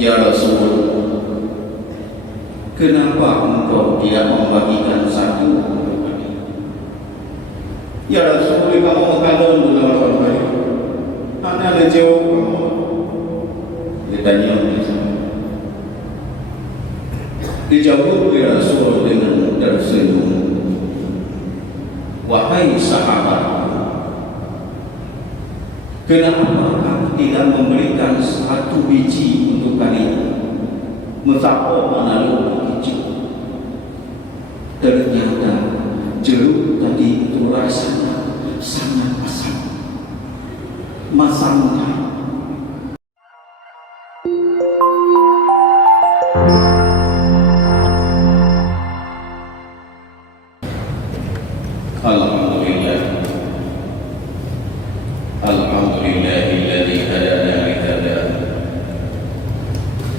Ya Rasul, kenapa engkau tidak membagikan satu untuk kami? Ya Rasul, kamu mengandung dengan orang baik. Anak ada jauh kamu. Ditanya dijawab oleh Rasul dengan tersenyum. Wahai sahabat, kenapa kamu tidak memberikan satu biji untuk kalian? Mengapa menaruh hijau? Ternyata jeruk tadi itu rasanya sangat asam. Masam. Alhamdulillah. Alhamdulillahilladzi hadana li hada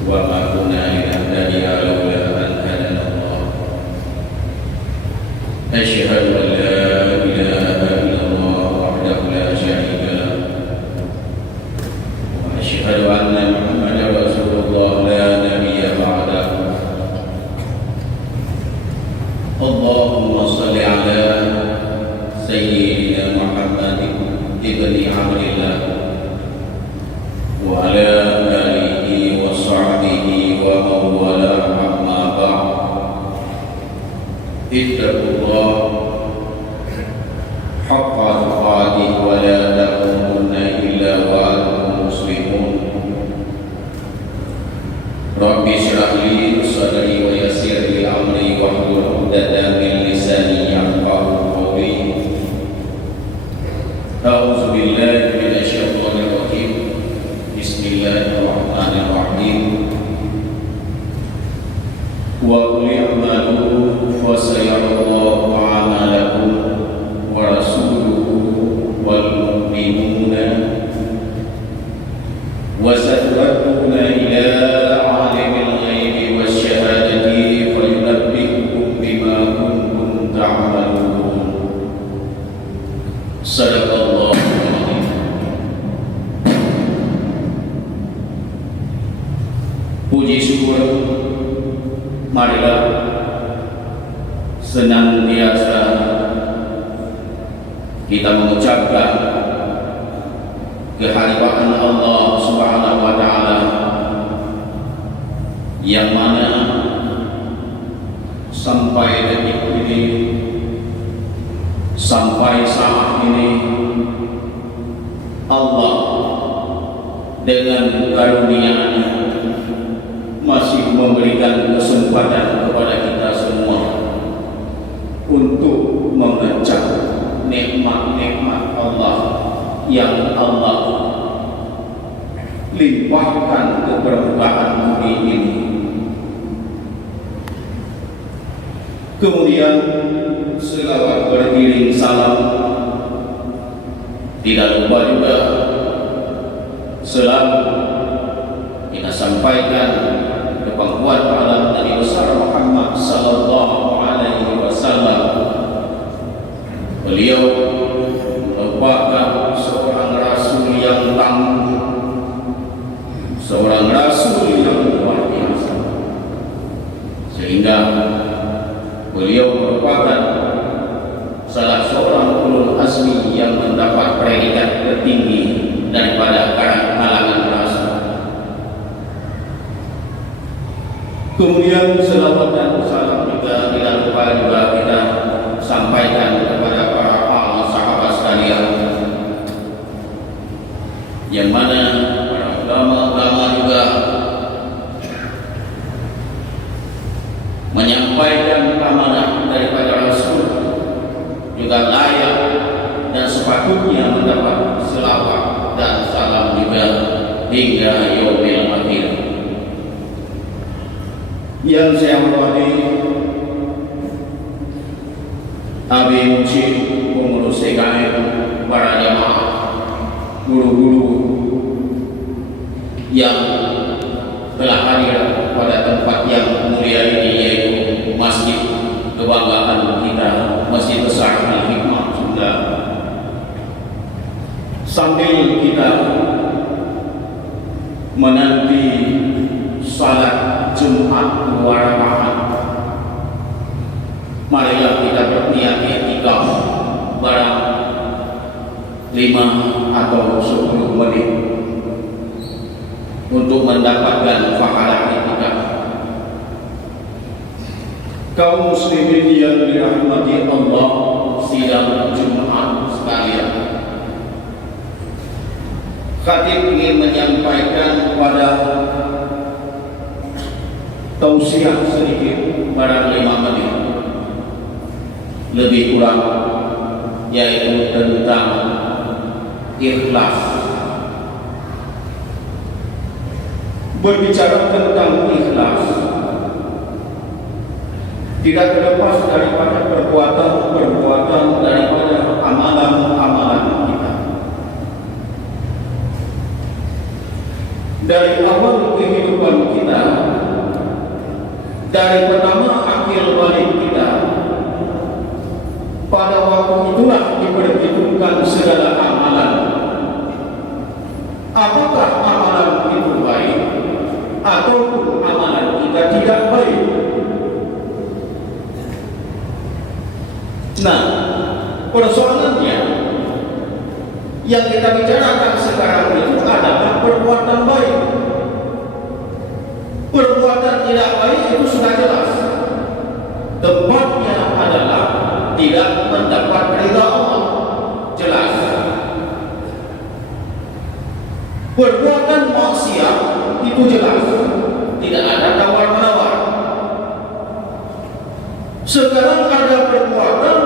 wa ma kunna linahtadiya laula an hadana Allah. Asyhadu an la ilaha illallah wahdahu la syarika lah wa asyhadu anna Muhammadar Rasulullah la nabiyya ba'dahu. Allahumma shalli ala Sayyidina Muhammad ibni Abdillah wa ala alihi wa sahbihi wa mawala amma ba'd. Ittaqullah haqqa tuqatih wa la tamutunna illa wa antum muslimun. Rabbi shrah li sadri wa yassir li amri wahlul 'uqdatam min lisani yafqahu qawli. A'udzu billahi minasyaitonir rajim. Bismillahirrahmanirrahim. Wa qul i'malu fa sayarallahu 'amalakum wa rasuluhu wal mu'minuna wa saturadduna ila 'alimil ghaibi wasyahadati fayunabbi'ukum bima kuntum ta'malun. Sadaqallahu alazim. Puji syukur marilah senantiasa kita mengucapkan kehadiran Allah Subhanahu wa taala yang mana sampai detik ini, sampai saat ini, Allah dengan karunia-Nya masih memberikan kesempatan kepada kita semua untuk mengecap nikmat-nikmat Allah yang Allah limpahkan ke permukaan bumi ini. Kemudian selawat beriring salam, tidak lupa juga selalu kita sampaikan ke pangkuan alam Nabi besar Muhammad sallallahu alaihi wasallam. Beliau merupakan seorang rasul yang tangguh, seorang rasul yang luar biasa, sehingga beliau merupakan salah seorang ulul azmi yang mendapat predikat tertinggi daripada kalangan rasul. Kemudian selawat dan salam juga tidak lupa juga kita sampaikan kepada para sahabat sekalian, yang mana para ulama-ulama juga menyampaikan amanah daripada Rasul, juga layak dan sepatutnya mendapat selawat dan salam juga hingga yaumil akhir. Yang saya hormati Abi Mucin, pengurus TKM, para jamaah, guru-guru yang telah hadir pada tempat yang mulia ini, yaitu masjid kebanggaan kita, Masjid Besar Al-Hikmah Sunda. Sambil kita menanti mendapatkan pahala itikaf. Kaum muslimin yang dirahmati Allah, sidang Jumat sekalian, khatib ingin menyampaikan pada tausiah sedikit barang 5 menit lebih kurang, yaitu tentang ikhlas. Berbicara tentang ikhlas, tidak terlepas daripada perbuatan-perbuatan, daripada amalan-amalan kita. Dari awal kehidupan kita, dari pertama akhir balik kita, pada waktu itulah diperhitungkan segala amalan. Apakah amalan itu baik ataupun amalan kita tidak baik? Nah, persoalannya yang kita bicarakan sekarang itu adalah perbuatan baik. Perbuatan tidak baik itu sudah jelas, tempatnya adalah tidak mendapat ridha Allah, jelas. Perbuatan maksiat itu jelas, tidak ada tawar-menawar. Sekarang ada perbuatan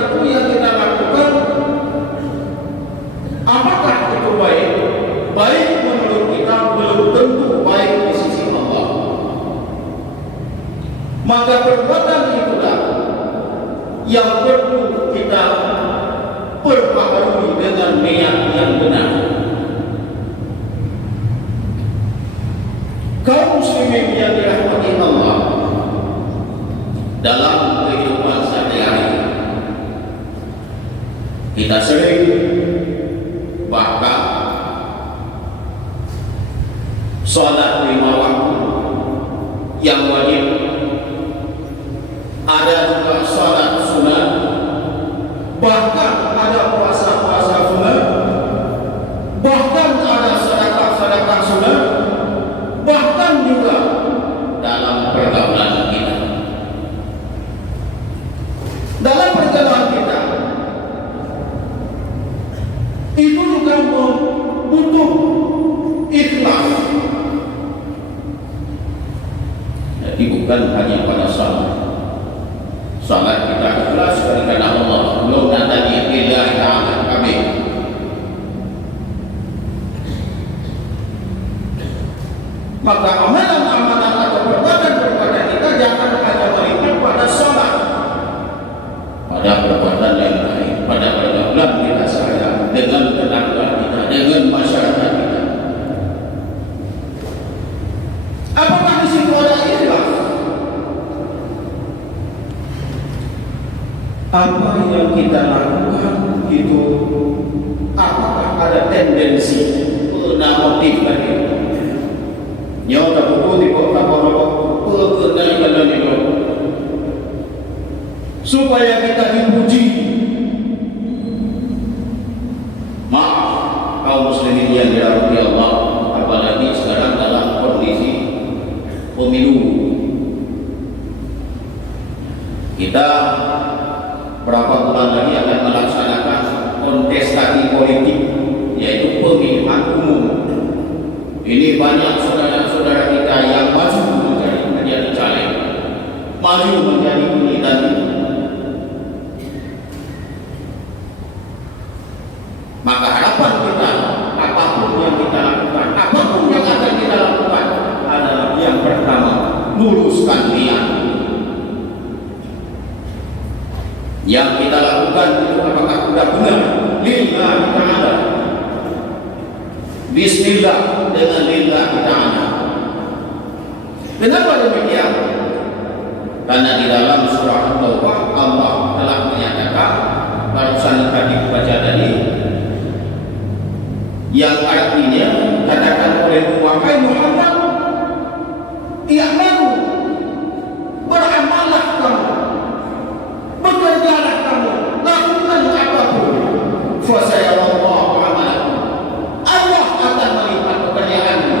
itu yang kita lakukan, apakah itu baik? Baik menurut kita belum tentu baik di sisi Allah. Maka perbuatan itulah yang perlu kita perbaharui dengan niat yang benar. Kaum muslimin yang dirahmati Allah, dalam kehidupan sehari-hari kita sering, bahkan sholat 5 waktu yang wajib, ada juga sholat sunat, bahkan ada puasa-puasa sunat, bahkan ada sedekah-sedekah sunat, bahkan juga dalam pergaulan kita, dalam perjalanan kita itu juga butuh ikhlas. Jadi bukan hanya pada salat kita ikhlas karena Allah, belum nadani lillahi ta'ala kami. Maka amalan-amalan atau perbuatan-perbuatan kita jangan hanya melihat pada salat, pada perbuatan yang lain, pada pergaulan kita sayang dengan tetangga kita, dengan masyarakat kita. Apakah di situ ada ikhlas? Apa yang kita lakukan itu, apakah ada tendensi motif tadi? Nyawa tak buku di kota korok perkenalkan itu supaya kita dipuji. Maaf kaum muslimin yang dirahmati Allah, apalagi sekarang dalam kondisi pemilu. Kita berapa bulan lagi akan melaksanakan kontestasi politik, yaitu pemilihan umum. Ini banyak saudara-saudara kita yang maju menjadi caleg, maju menjadi militan. Maka harapan kita, apapun yang kita lakukan, apapun yang akan kita lakukan, adalah yang pertama, luruskan niat. Yang kita lakukan itu apakah sudah benar? Lillahi ta'ala. Bismillah, dengan lillahi ta'ala. Kenapa demikian? Karena di dalam surah At-Taubah Allah telah menyatakan, barusan tadi baca tadi, yang artinya katakan oleh wahai Muhammad, i'malu, beramallah kamu, bekerjalah kamu, lakukan apapun, fa sayarallahu amalakum, Allah akan melihat pekerjaanmu.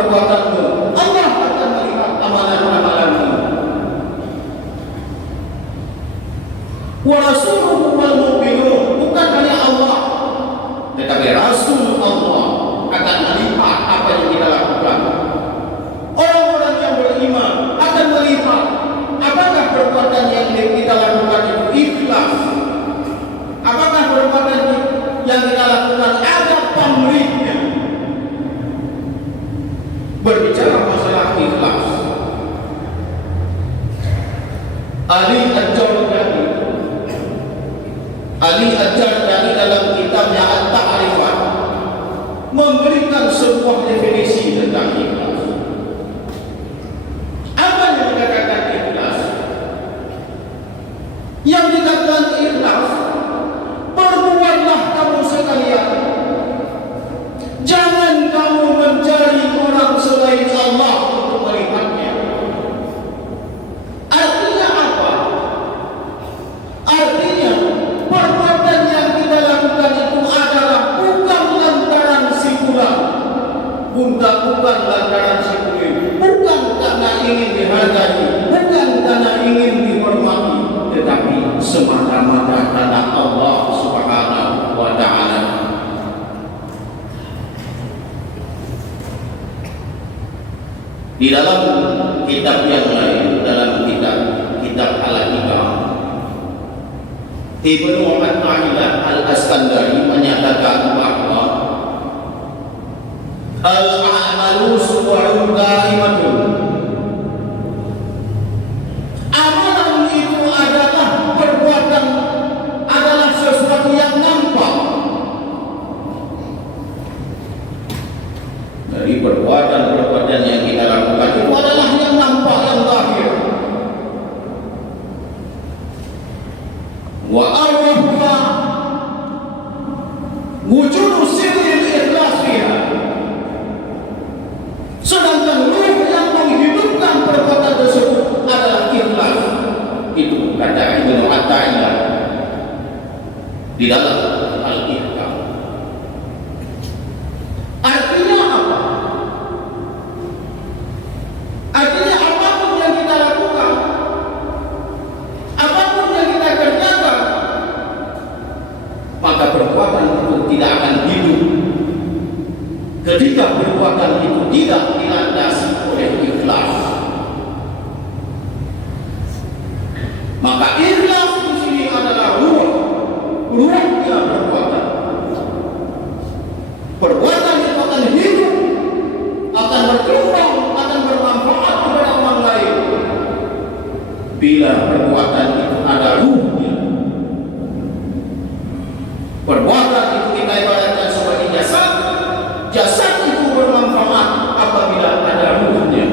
perbuatanmu, Allah akan melihat amalan-amalanmu. Wa rasuluhu wal mu'minun, bukan hanya Allah, tetapi Rasul Allah akan melihat apa yang kita lakukan. Orang-orang yang beriman akan melihat apakah perbuatan yang kita lakukan itu ikhlas, apakah perbuatan yang kita lakukan ada pamrihnya. Berbicara masalah ikhlas, Ali Al-Jardani dalam kitabnya At-Ta'rifat memberikan sebuah definisi tentang ikhlas. Apa yang dikatakan ikhlas? Yang dikatakan ikhlas, perbuatlah kamu sekalian, jangan kamu mencari orang selain Allah untuk melihatnya. Artinya apa? Artinya perbuatan yang kita lakukan itu adalah bukan lantaran si fulan, bukan lantaran si fulan, bukan karena ingin dihargai, bukan karena ingin dihormati, tetapi semata-mata karena Allah Subhanahu wa Ta'ala. Di dalam kitab yang lain, dalam kitab Al-Hikam, Ibnu Athaillah Al-Askandari menyatakan bahwa al-a'malu suwarun qaimatun, amalan itu adalah perbuatan, adalah sesuatu yang nampak. Dari perbuatan yang kita lakukan itu adalah yang nampak, yang lahir. Wa arwahha wujudu sirril ikhlas fiha. Sedangkan ruh yang menghidupkan perbuatan tersebut adalah ikhlas. Itu kata Ibnu Athaillah di dalam Al-Hikam. Artinya apa? Artinya apapun yang kita lakukan, apapun yang kita kerjakan, maka perbuatan itu tidak akan hidup ketika perbuatan itu tidak dilandasi oleh ikhlas. Maka ikhlas di sini adalah ruhnya perbuatan. Perbuatan itu akan hidup, akan berkembang, akan bermanfaat kepada orang lain bila perbuatan itu ada ruhnya. Perbuatan itu kita ibaratkan seperti jasad. Jasad itu bermanfaat apabila ada ruhnya.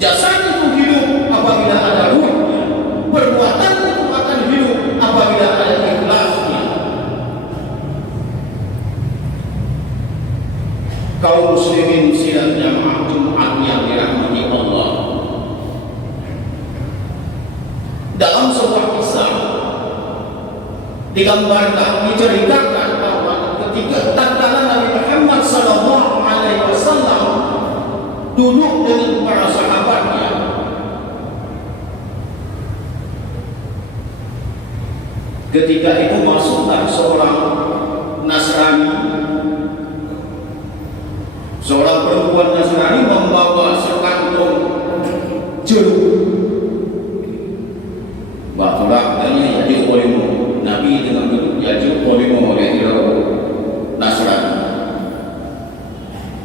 Jasad itu hidup apabila ada ruhnya. Perbuatan itu akan hidup apabila ada ikhlasnya. Kaum muslimin sidang jamaah Jumat yang dirahmati Allah, dalam sebuah kisah digambarkan, diceritakan bahwa ketika tatkala Nabi Muhammad sallallahu alaihi wasallam duduk dengan para sahabatnya, ketika itu masuklah seorang Nasrani, seorang perempuan Nasrani membawa sekantung jeruk. Bahwa katanya jadi oleh Nabi dengan bentuk jadi oleh Nasrani.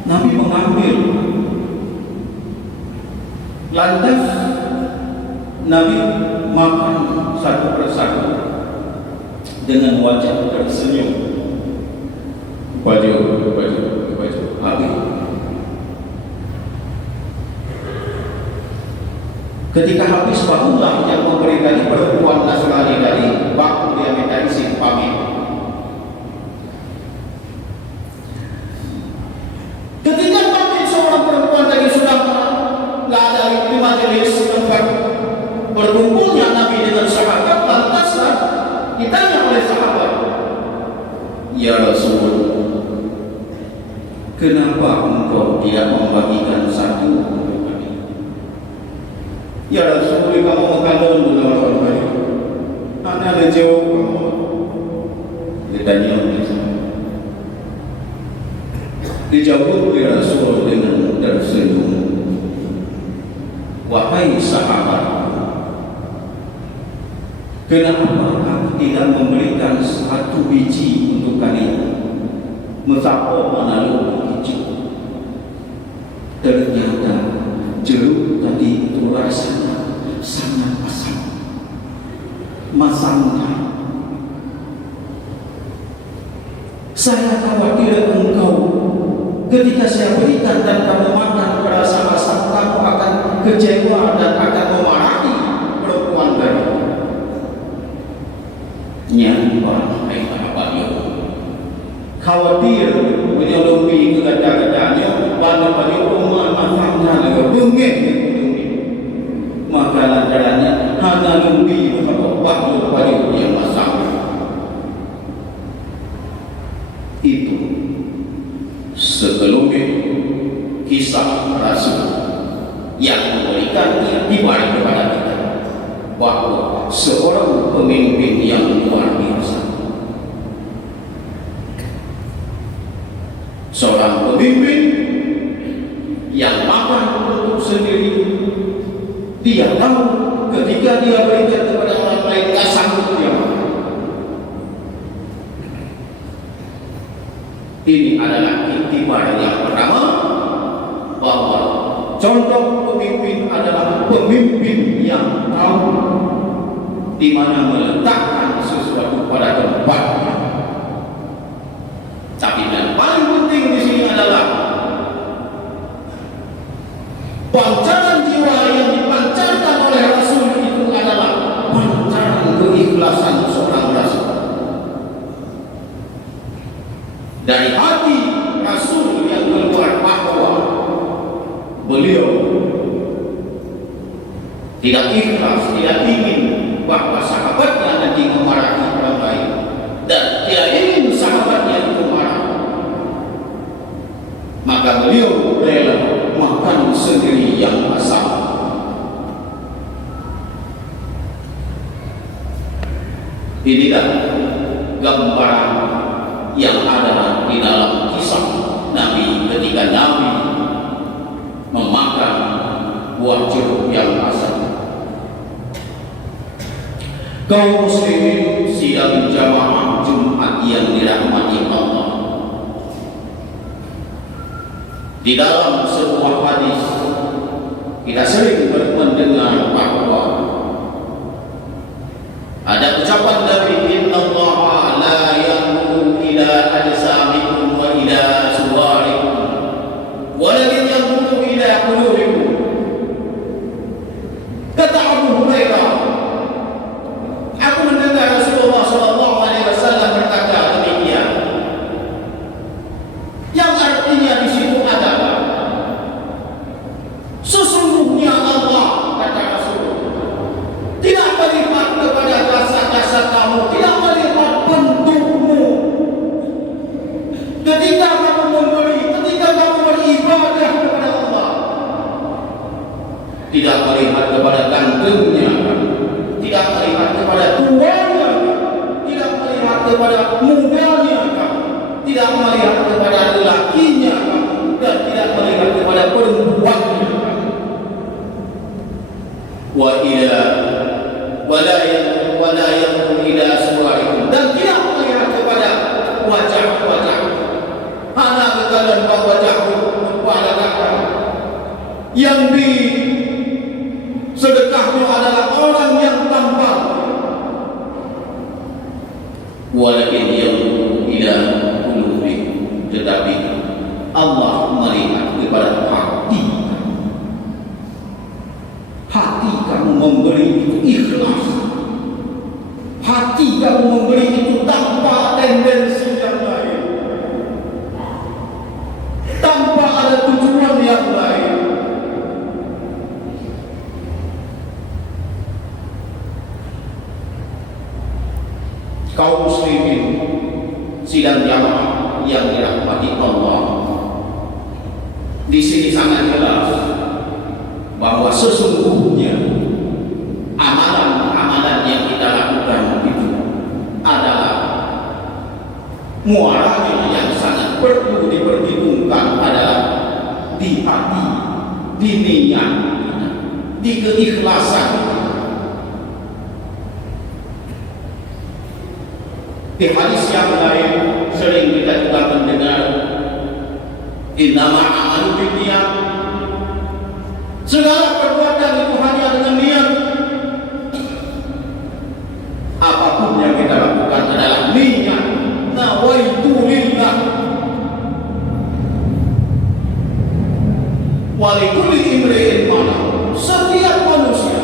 Nabi mengambil, lantas Nabi makan satu persatu dengan wajah tersenyum. Baju. Habis. Ketika habis, barulah yang memberikan perempuan Nasrani tadi baru dia minta izin pamit. Ketika pamit, seorang perempuan tadi sudah lagi di majelis tempat berkumpulnya Nabi dengan sahabat. Lantaslah ditanya oleh sahabat, "Ya Rasul, kenapa engkau tidak membagikan satu untuk kami? Ya Rasul, kamu mengandung dalam kami. Anak ada jauh kamu. Dia tanya dijawab oleh Rasul dengan tersenyum. Wahai sahabat, kenapa aku tidak memberikan satu biji untuk kalian? Mengapa menaruh hijau? Ternyata jeruk tadi itu rasanya sangat asam. Masangnya. Saya khawatir engkau ketika saya berikan dan kamu makan berasa asam, kamu akan kecewa dan akan memarahi perempuan tadi. Khawatir menyelumpi kegada-gadanya pada rumah matangnya lalu bengek maka lantarannya hanya lumpi kalau bahwa pada yang masalah itu sekelumit kisah Rasul yang memberikannya dibalik kepada kita bahwa seorang pemimpin yang luar biasa, seorang pemimpin yang makan untuk sendiri, dia tahu ketika dia berikan kepada orang lain tak sanggup dia makan. Ini adalah iktibar yang pertama, bahwa contoh pemimpin adalah pemimpin yang tahu di mana meletakkan sesuatu pada tempatnya. Tapi yang paling penting di sini adalah pancaran jiwa yang dipancarkan oleh Rasul itu adalah pancaran keikhlasan seorang Rasul. Dari hati Rasul yang keluar bahwa beliau tidak ikhlas, tidak ingin bahwa sahabatnya nanti memarahi orang lain, dan tidak ingin sahabatnya itu marah. Maka beliau rela makan sendiri yang asam. Inilah gambaran yang ada di dalam kisah Nabi ketika Nabi memakan buah jeruk yang asam. Kaum muslimin sidang jamaah Jumat yang dirahmati Allah, di dalam sebuah hadis kita sering mendengar bahwa ada ucapan dari innallaha la yanzuru ila ajsamikum wa ila suwarikum walakin yanzuru ila qulubikum. Kata Abu Hurairah, aku mendengar Rasulullah SAW berkata demikian, yang artinya di situ adalah sesungguhnya Allah, kata Rasul, tidak melihat kepada kasar-kasar kamu, tidak melihat bentukmu ketika kamu memberi, ketika kamu beribadah kepada Allah, tidak melihat kepada gantengnya, tidak melihat kepada tuanya, tidak melihat kepada mudanya, tidak melihat kepada lelakinya, dan tidak melihat kepada perempuannya. Wala yanzuru ila suwarikum, dan tidak melihat kepada wajah-wajah. Hanya kekalian wajahmu kepada kakak yang di sedekahmu adalah orang yang tampan. Walakin yanzuru ila qulubikum, tetapi Allah melihat kepada hati. Hati kamu memberi itu ikhlas. Hati kamu memberi itu tanpa tendensi yang lain, tanpa ada tujuan yang lain. Kaum muslimin sidang jamaah yang dirahmati Allah, Di sini sangat jelas bahwa sesungguhnya amalan-amalan yang kita lakukan itu adalah muaranya yang sangat perlu diperhitungkan adalah di hati, di niat, di keikhlasan. Di hadis yang lain sering kita juga mendengar innama a'malu binniyat. Segala perbuatan itu hanya dengan niat. Apapun yang kita lakukan adalah niat. Nawaitu lillah. Walikulli imri'in ma nawa. Setiap manusia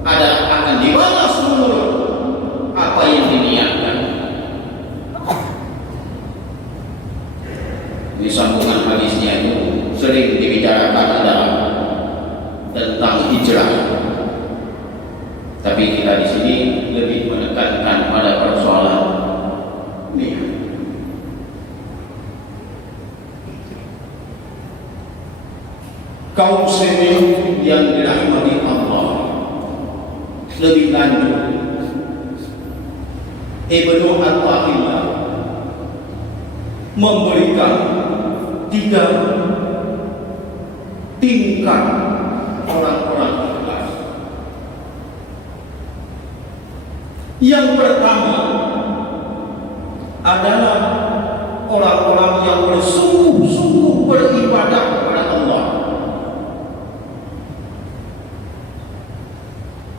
adalah akan dibalas menurut apa yang diniatkan. Di sambungan hadisnya itu sering dibicarakan adalah tentang hijrah. Tapi kita di sini lebih menekankan pada persoalan niat. Kaum muslimin yang dirahmati Allah, lebih lanjut Ibnu Athaillah memberikan 3 tingkat orang-orang ikhlas. Yang pertama adalah orang-orang yang bersungguh-sungguh beribadah kepada Allah.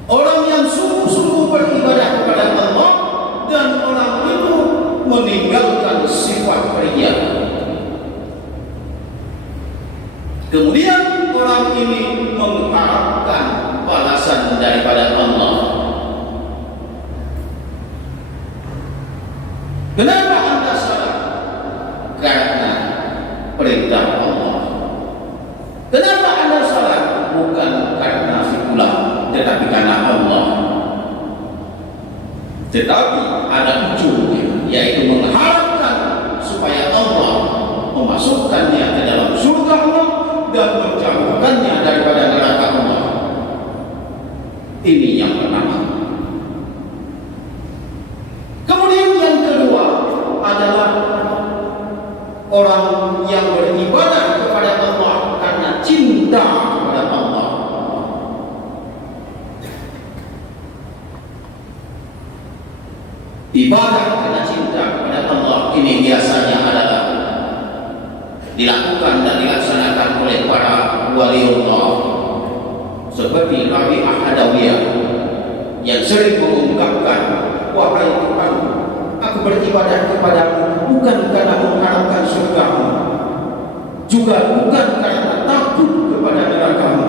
Orang yang sungguh-sungguh beribadah kepada Allah dan orang itu meninggalkan sifat riya. Kemudian orang ini mengharapkan balasan daripada Allah. Kenapa Anda salah? Karena perintah Allah. Kenapa Anda salah? Bukan karena si fulan, tetapi karena Allah. Tetapi ada ujungnya, yaitu mengharapkan supaya Allah memasukkannya ke dalam surga Allah dan menjauhkannya daripada neraka Allah. Ini yang pertama. Kemudian yang kedua adalah orang yang beribadah kepada Allah karena cinta kepada Allah. Ibadah karena cinta kepada Allah ini biasanya adalah dilakukan dan dilaksanakan oleh para waliullah seperti Rabi Ahadawiyah yang sering mengungkapkan, wahai Tuhan, aku beribadah kepadamu bukan karena mengharapkan surgamu, juga bukan karena takut kepada nerakamu.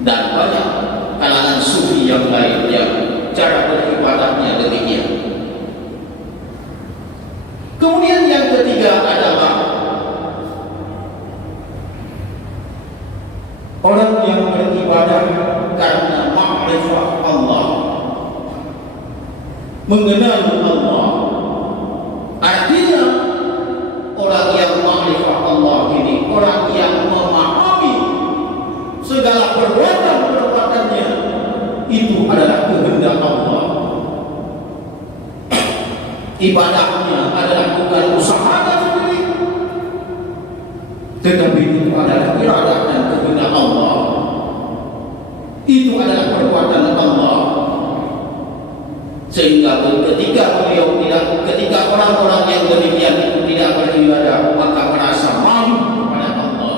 Dan banyak kalangan sufi yang lain yang cara beribadahnya demikian. Kemudian yang ketiga adalah orang yang beribadah karena ma'rifat Allah, mengenal Allah. Artinya orang yang ma'rifat Allah ini orang yang memahami segala perbuatan-perbuatannya itu adalah kehendak Allah. Ibadahnya adalah bukan usahanya sendiri, tetapi itu adalah iradah dan kehendak Allah. Itu adalah perbuatan Allah. Sehingga ketika orang-orang yang demikian itu tidak beribadah, maka merasa malu kepada Allah.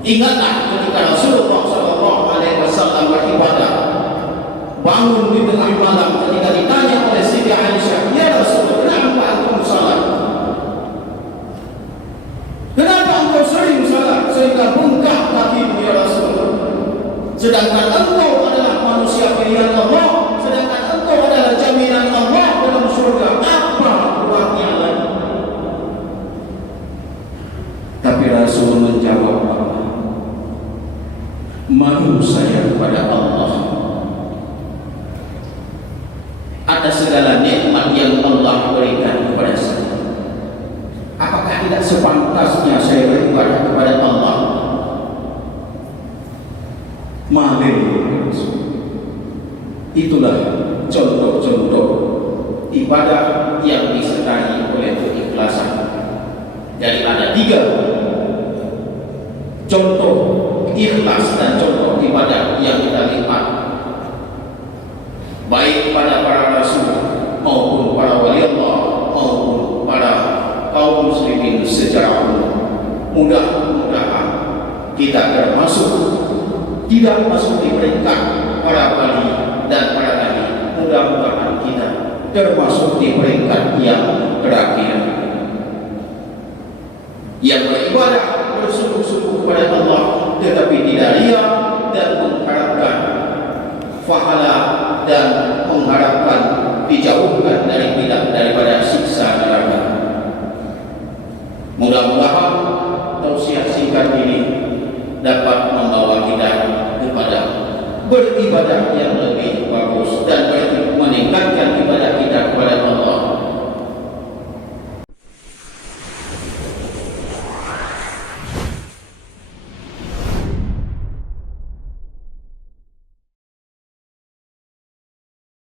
Ingatlah ketika Rasulullah SAW beribadah, bangun di tengah malam ketika ditanya oleh Siti Aisyah, ya Rasulullah, kenapa engkau salat? Kenapa engkau sering salat sehingga bengkak kakimu ya Rasulullah? Sedangkan engkau adalah manusia pilihan Allah, sedangkan engkau adalah jaminan Allah dalam surga. Apa kurangnya lagi? Tapi Rasul menjawab, malu saya kepada Allah atas segala nikmat yang Allah berikan kepada saya. Apakah tidak sepantasnya saya beribadah kepada Allah. Malin. Itulah contoh-contoh ibadah yang disertai oleh keikhlasan. Jadi ada 3 contoh ikhlas dan contoh ibadah yang kita lihat, baik pada para rasul maupun para wali Allah maupun para kaum muslimin secara umum. Mudah-mudahan kita tidak masuk di peringkat para wali dan para nabi. Mudah-mudahan kita termasuk di peringkat yang terakhir, yang beribadah bersungguh-sungguh kepada Allah tetapi tidak ria dan mengharapkan pahala dan mengharapkan dijauhkan daripada siksa neraka. Mudah-mudahan tausiah singkat ini dapat membawa kita kepada beribadah yang lebih bagus dan meningkatkan ibadah kita kepada